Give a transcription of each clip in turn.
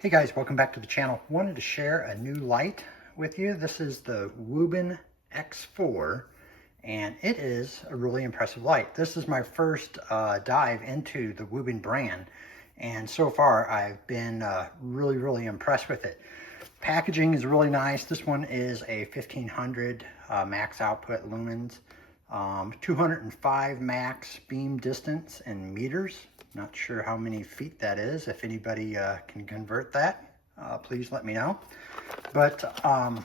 Hey guys, welcome back to the channel. Wanted to share a new light with you. This is the Wuben X4, and it is a really impressive light. This is my first dive into the Wuben brand, and so far I've been really impressed with it. Packaging is really nice. This one is a 1500 max output lumens, 205 max beam distance in meters. Not sure how many feet that is. If anybody can convert that, please let me know. But on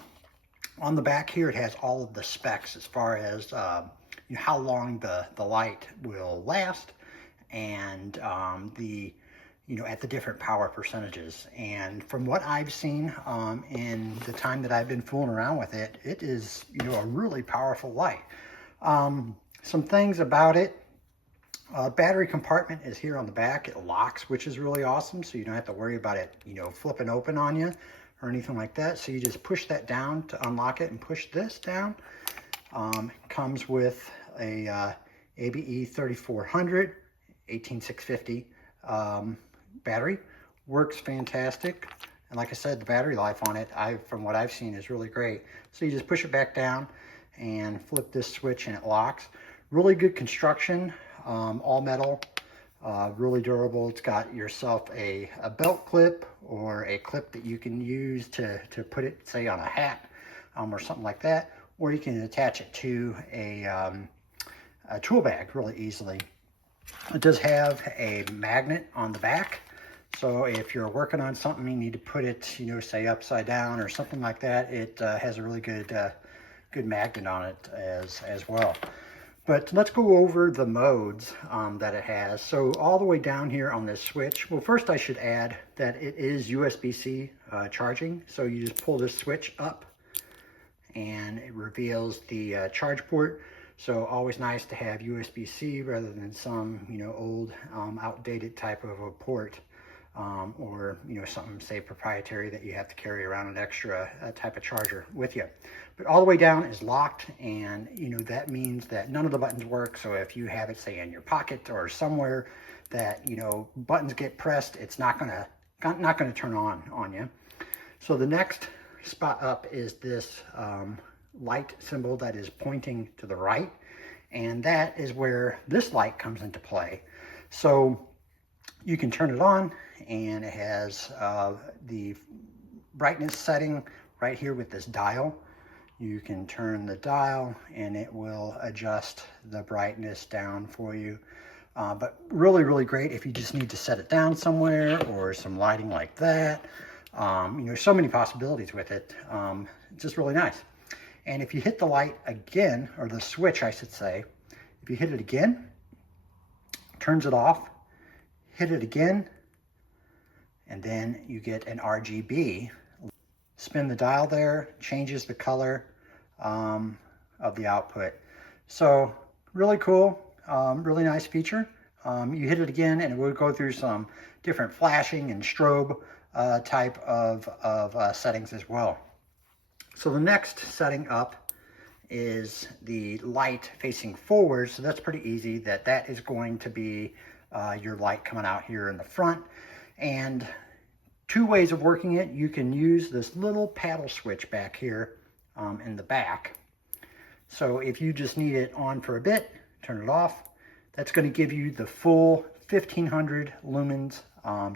the back here, it has all of the specs as far as how long the light will last, and at the different power percentages. And from what I've seen in the time that I've been fooling around with it, it is a really powerful light. Some things about it. Battery compartment is here on the back. It locks, which is really awesome, so you don't have to worry about it, flipping open on you or anything like that. So you just push that down to unlock it and push this down. Comes with a ABE 3400 18650 battery. Works fantastic, and like I said, the battery life on it, from what I've seen, is really great. So you just push it back down and flip this switch and it locks. Really good construction. All metal, really durable. It's got yourself a belt clip or a clip that you can use to put it, say, on a hat or something like that, or you can attach it to a tool bag really easily. It does have a magnet on the back, so if you're working on something, you need to put it, say upside down or something like that, it has a really good magnet on it as well. But let's go over the modes that it has. So all the way down here on this switch, well, first I should add that it is USB-C charging. So you just pull this switch up and it reveals the charge port. So always nice to have USB-C rather than some, old outdated type of a port, or something, say, proprietary that you have to carry around an extra type of charger with you. But all the way down is locked, and that means that none of the buttons work. So if you have it, say, in your pocket or somewhere that buttons get pressed, it's not gonna turn on you. So the next spot up is this light symbol that is pointing to the right, and that is where this light comes into play. So you can turn it on, and it has the brightness setting right here with this dial. You can turn the dial and it will adjust the brightness down for you. But really great if you just need to set it down somewhere or some lighting like that. So many possibilities with it. Just really nice. And if you hit the light again, or the switch I should say, if you hit it again, turns it off, hit it again, and then you get an RGB. Spin the dial there, changes the color of the output. So really cool, really nice feature. You hit it again and it will go through some different flashing and strobe type of settings as well. So the next setting up is the light facing forward. So that's pretty easy. That is going to be your light coming out here in the front. And two ways of working it. You can use this little paddle switch back here in the back. So if you just need it on for a bit, turn it off. That's going to give you the full 1500 lumens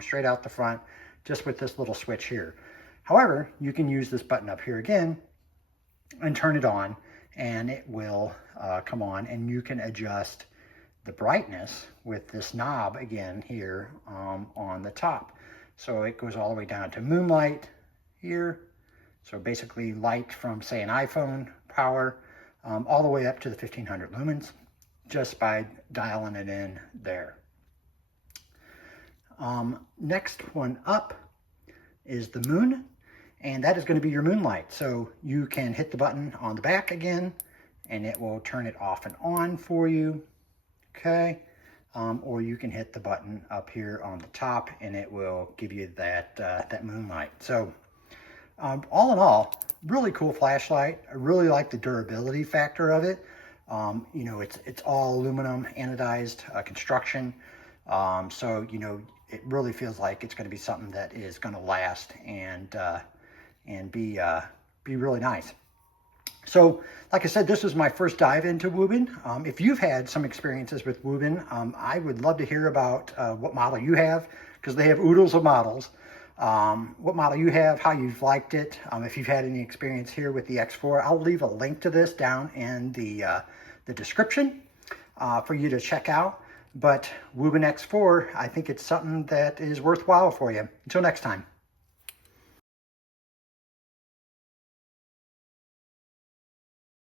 straight out the front, just with this little switch here. However, you can use this button up here again and turn it on, and it will come on, and you can adjust the brightness with this knob again here on the top. So it goes all the way down to moonlight here. So basically light from, say, an iPhone power, all the way up to the 1500 lumens, just by dialing it in there. Next one up is the moon, and that is going to be your moonlight. So you can hit the button on the back again, and it will turn it off and on for you. Okay. Or you can hit the button up here on the top and it will give you that moonlight. So all in all, really cool flashlight. I really like the durability factor of it. It's all aluminum anodized construction. So it really feels like it's going to be something that is going to last and be really nice. So, like I said, this was my first dive into Wuben. If you've had some experiences with Wuben, I would love to hear about what model you have, because they have oodles of models. What model you have, how you've liked it, if you've had any experience here with the X4. I'll leave a link to this down in the description for you to check out. But Wuben X4, I think it's something that is worthwhile for you. Until next time.